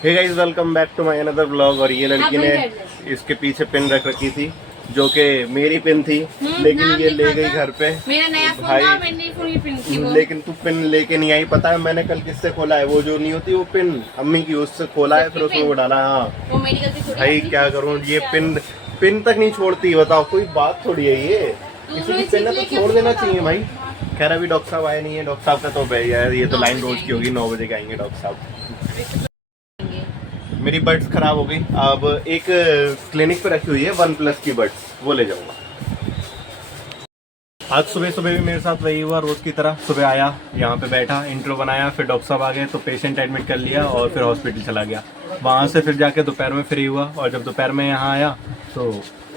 Hey guys, welcome back to my another blog. और ये लड़की ने इसके पीछे पिन रख रखी थी जो कि मेरी पिन थी, लेकिन ये ले गई घर पे। मेरा नया फोन था, मैंने फोन की पिन थी वो। लेकिन तू पिन लेके नहीं आई। पता है मैंने कल किससे खोला है? वो जो नहीं होती वो पिन, अम्मी की, उससे खोला है, फिर उसमें वो डाला। हाँ वो मेरी गलती थोड़ी भाई, क्या करूँ, ये पिन तक नहीं छोड़ती। बताओ, कोई बात थोड़ी है ये? किसी की पिन तो छोड़ देना चाहिए भाई। खैर अभी डॉक्टर साहब आए नहीं है। डॉक्टर साहब का तो यार ये तो लाइन रोज की होगी, 9 बजे के आएंगे डॉक्टर साहब। मेरी बड्स खराब हो गई। अब एक क्लिनिक पे रखी हुई है OnePlus की बड्स, वो ले जाऊंगा। आज सुबह सुबह भी मेरे साथ वही हुआ, रोज की तरह। सुबह आया, यहाँ पे बैठा, इंट्रो बनाया, फिर डॉक्टर साहब आ गए तो पेशेंट एडमिट कर लिया और फिर हॉस्पिटल चला गया। वहाँ से फिर जाके दोपहर में फ्री हुआ, और जब दोपहर में यहाँ आया तो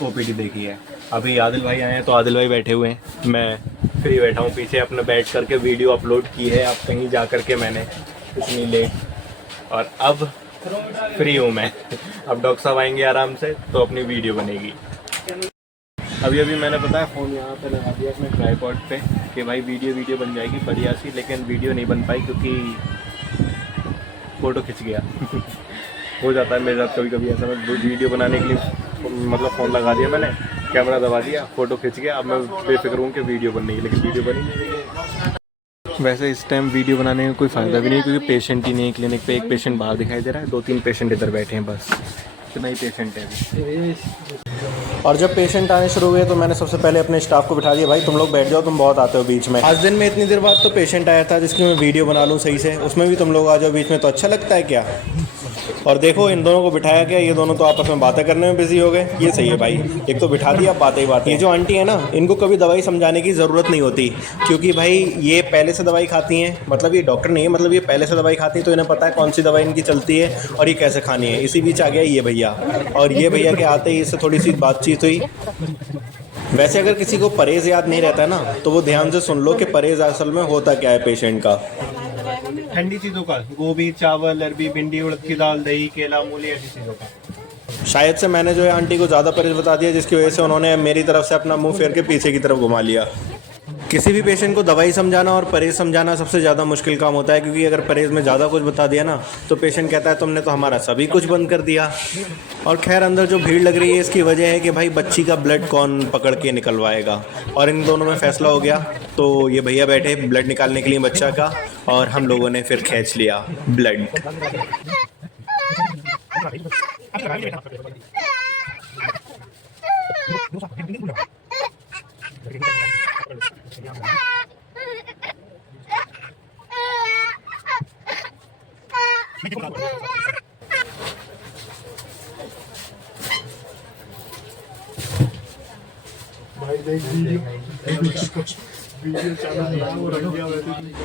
OPD देखी है। अभी आदिल भाई आए हैं तो आदिल भाई बैठे हुए हैं, मैं फ्री बैठा हूँ पीछे अपने बैठ करके। वीडियो अपलोड की है अब कहीं जा करके मैंने, इतनी लेट, और अब फ्री हूँ मैं। अब डॉक्टर साहब आएंगे आराम से तो अपनी वीडियो बनेगी। अभी मैंने पता है फ़ोन यहाँ पे लगा दिया अपने ट्राइपॉड पे कि भाई वीडियो बन जाएगी बढ़िया सी, लेकिन वीडियो नहीं बन पाई क्योंकि फ़ोटो खिंच गया। हो जाता है मेरे साथ कभी कभी ऐसा। मैं वीडियो बनाने के लिए मतलब फ़ोन लगा दिया मैंने, कैमरा दबा दिया, फ़ोटो खिंच गया। अब मैं बेफिक्र हूँ कि वीडियो बनने की, लेकिन वीडियो बनी नहीं रही। वैसे इस टाइम वीडियो बनाने में कोई फ़ायदा भी नहीं, क्योंकि पेशेंट ही नहीं है क्लिनिक पे। एक पेशेंट बाहर दिखाई दे रहा है, 2-3 पेशेंट इधर बैठे हैं, बस इतना ही पेशेंट है अभी। और जब पेशेंट आने शुरू हुए तो मैंने सबसे पहले अपने स्टाफ को बिठा दिया, भाई तुम लोग बैठ जाओ, तुम बहुत आते हो बीच में। आज दिन में इतनी देर बाद तो पेशेंट आया था जिसकी मैं वीडियो बना लूँ सही से, उसमें भी तुम लोग आ जाओ बीच में, तो अच्छा लगता है क्या? और देखो इन दोनों को बिठाया गया, ये दोनों तो आपस में बातें करने में बिजी हो गए। ये सही है भाई, एक तो बिठा दिया, बातें ही बातें। ये जो आंटी है ना, इनको कभी दवाई समझाने की ज़रूरत नहीं होती, क्योंकि भाई ये पहले से दवाई खाती हैं। मतलब ये डॉक्टर नहीं है, मतलब ये पहले से दवाई खाती है, तो इन्हें पता है कौन सी दवाई इनकी चलती है और ये कैसे खानी है। इसी बीच आ गया ये भैया, और ये भैया के आते ही इससे थोड़ी सी बातचीत हुई। वैसे अगर किसी को परहेज़ याद नहीं रहता ना, तो वो ध्यान से सुन लो कि परहेज़ असल में होता क्या है पेशेंट का। ठंडी चीज़ों का, गोभी, चावल, अरबी, भिंडी, उड़द की दाल, दही, केला, मूली, ऐसी चीज़ों का। शायद से मैंने जो है आंटी को ज़्यादा परहेज बता दिया, जिसकी वजह से उन्होंने मेरी तरफ से अपना मुंह फेर के पीछे की तरफ घुमा लिया। किसी भी पेशेंट को दवाई समझाना और परहेज समझाना सबसे ज़्यादा मुश्किल काम होता है, क्योंकि अगर परहेज में ज़्यादा कुछ बता दिया ना तो पेशेंट कहता है तुमने तो हमारा सभी कुछ बंद कर दिया। और खैर अंदर जो भीड़ लग रही है इसकी वजह है कि भाई बच्ची का ब्लड कौन पकड़ के निकलवाएगा, और इन दोनों में फैसला हो गया। तो ये भैया बैठे ब्लड निकालने के लिए बच्चा का, और हम लोगों ने फिर खींच लिया ब्लड।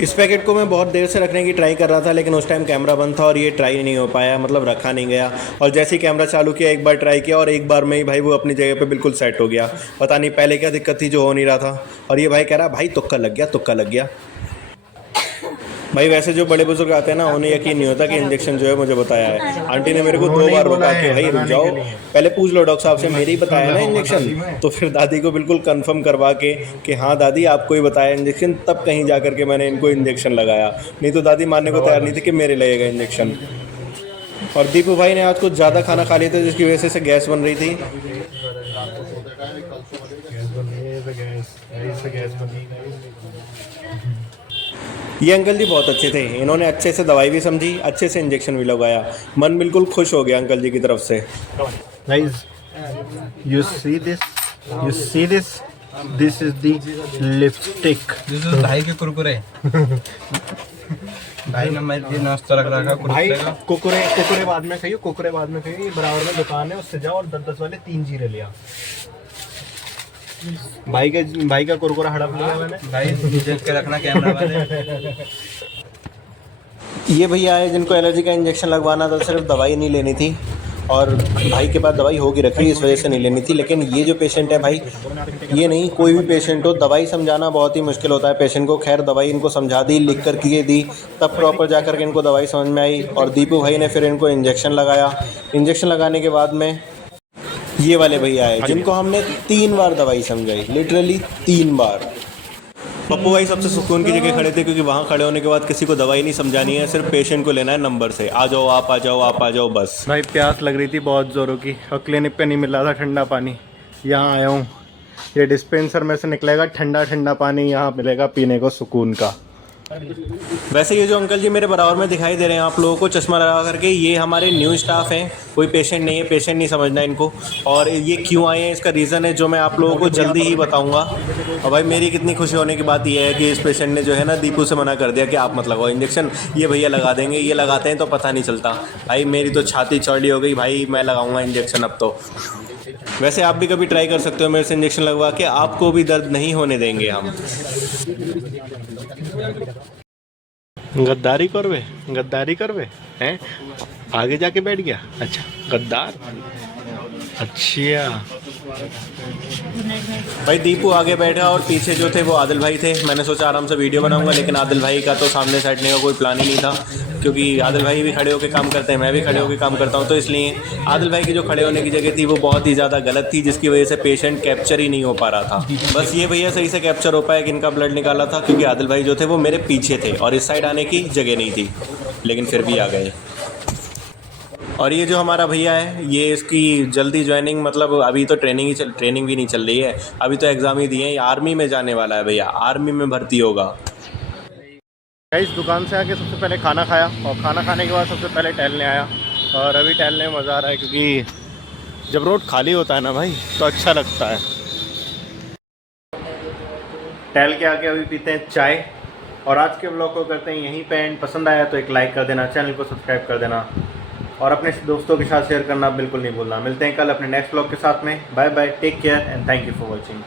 इस पैकेट को मैं बहुत देर से रखने की ट्राई कर रहा था, लेकिन उस टाइम कैमरा बंद था और ये ट्राई नहीं हो पाया, मतलब रखा नहीं गया। और जैसे ही कैमरा चालू किया, एक बार ट्राई किया और एक बार में ही भाई वो अपनी जगह पे बिल्कुल सेट हो गया। पता नहीं पहले क्या दिक्कत थी जो हो नहीं रहा था। और ये भाई कह रहा भाई तुक्का लग गया, तुक्का लग गया। भाई वैसे जो बड़े बुजुर्ग आते हैं ना, उन्हें यकीन नहीं होता कि इंजेक्शन जो है मुझे बताया है। आंटी ने मेरे को 2 बार रोका कि भाई रुक जाओ, पहले पूछ लो डॉक्टर साहब से, मेरे ही बताया ना इंजेक्शन। तो फिर दादी को बिल्कुल कंफर्म करवा के कि हाँ दादी आपको ही बताया इंजेक्शन, तब कहीं जा कर के मैंने इनको इंजेक्शन लगाया। नहीं तो दादी मानने को तैयार नहीं थी कि मेरे लगेगा इंजेक्शन। और दीपू भाई ने आज कुछ ज़्यादा खाना खा लिया था, जिसकी वजह से गैस बन रही थी। ये अंकल जी बहुत अच्छे थे, इन्होंने अच्छे से दवाई भी समझी, अच्छे से इंजेक्शन भी लगाया। मन बिल्कुल खुश हो गया अंकल जी की तरफ से। Guys, you see this? This is the lipstick. This is भाई के कुरकुरे। भाई ने मेरे नाश्ता रख रखा भाई कुरकुरे का। कुरकुरे बाद में खाइयो, कुरकुरे बाद में खाइयो। बराबर में दुकान है, उससे जाओ और 10-10 वाले 3 जीरे लिया। भाई का कुरकुरा हड़प लिया मैंने। भाई देख के रखना कैमरा वाले। ये भैया आए जिनको एलर्जी का इंजेक्शन लगवाना था, सिर्फ दवाई नहीं लेनी थी, और भाई के पास दवाई होगी रखी, इस वजह से नहीं लेनी थी। लेकिन ये जो पेशेंट है भाई, ये नहीं कोई भी पेशेंट हो, दवाई समझाना बहुत ही मुश्किल होता है पेशेंट को। खैर दवाई इनको समझा दी, लिख कर के दी, तब प्रॉपर जा कर के इनको दवाई समझ में आई। और दीपू भाई ने फिर इनको इंजेक्शन लगाया। इंजेक्शन लगाने के बाद में ये वाले भैया आए जिनको हमने 3 बार दवाई समझाई, लिटरली 3 बार। पप्पू भाई सबसे सुकून की जगह खड़े थे, क्योंकि वहाँ खड़े होने के बाद किसी को दवाई नहीं समझानी है, सिर्फ पेशेंट को लेना है नंबर से, आ जाओ आप, आ जाओ आप, आ जाओ बस। भाई प्यास लग रही थी बहुत ज़ोरों की और क्लिनिक पे नहीं मिल रहा था ठंडा पानी। यहाँ आया हूँ, ये डिस्पेंसर में से निकलेगा ठंडा ठंडा पानी, यहाँ मिलेगा पीने को सुकून का। वैसे ये जो अंकल जी मेरे बराबर में दिखाई दे रहे हैं आप लोगों को चश्मा लगा करके, ये हमारे न्यू स्टाफ हैं, कोई पेशेंट नहीं है, पेशेंट नहीं समझना इनको। और ये क्यों आए हैं इसका रीज़न है जो मैं आप लोगों को जल्दी ही बताऊंगा। और भाई मेरी कितनी खुशी होने की बात यह है कि इस पेशेंट ने जो है ना दीपू से मना कर दिया कि आप मत लगाओ इंजेक्शन, ये भैया लगा देंगे, ये लगाते हैं तो पता नहीं चलता। भाई मेरी तो छाती चौड़ी हो गई, भाई मैं लगाऊंगा इंजेक्शन अब तो। वैसे आप भी कभी ट्राई कर सकते हो मेरे से इंजेक्शन लगवा के, आपको भी दर्द नहीं होने देंगे हम। गद्दारी करवे हैं, आगे जाके बैठ गया। अच्छा गद्दार, अच्छा। भाई दीपू आगे बैठा और पीछे जो थे वो आदिल भाई थे। मैंने सोचा आराम से वीडियो बनाऊंगा, लेकिन आदिल भाई का तो सामने से हटने का कोई प्लान ही नहीं था, क्योंकि आदिल भाई भी खड़े होकर काम करते हैं, मैं भी खड़े होकर काम करता हूं, तो इसलिए आदिल भाई की जो खड़े होने की जगह थी वो बहुत ही ज़्यादा गलत थी, जिसकी वजह से पेशेंट कैप्चर ही नहीं हो पा रहा था। बस ये भैया सही से कैप्चर हो पाया कि इनका ब्लड निकाला था, क्योंकि आदिल भाई जो थे वो मेरे पीछे थे और इस साइड आने की जगह नहीं थी, लेकिन फिर भी आ गए। और ये जो हमारा भैया है, ये इसकी जल्दी ज्वाइनिंग, मतलब अभी तो ट्रेनिंग भी नहीं चल रही है, अभी तो एग्ज़ाम ही दिए हैं, आर्मी में जाने वाला है भैया, आर्मी में भर्ती होगा। इस दुकान से आके सबसे पहले खाना खाया और खाना खाने के बाद सबसे पहले टहलने आया। और अभी टहलने में मज़ा आ रहा है, क्योंकि जब रोड खाली होता है ना भाई तो अच्छा लगता है। टहल के आके अभी पीते हैं चाय, और आज के ब्लॉग को करते हैं यहीं पे एंड। पसंद आया तो एक लाइक कर देना, चैनल को सब्सक्राइब कर देना और अपने दोस्तों के साथ शेयर करना बिल्कुल नहीं भूलना। मिलते हैं कल अपने नेक्स्ट ब्लॉग के साथ में। Bye bye, take care and thank you for watching.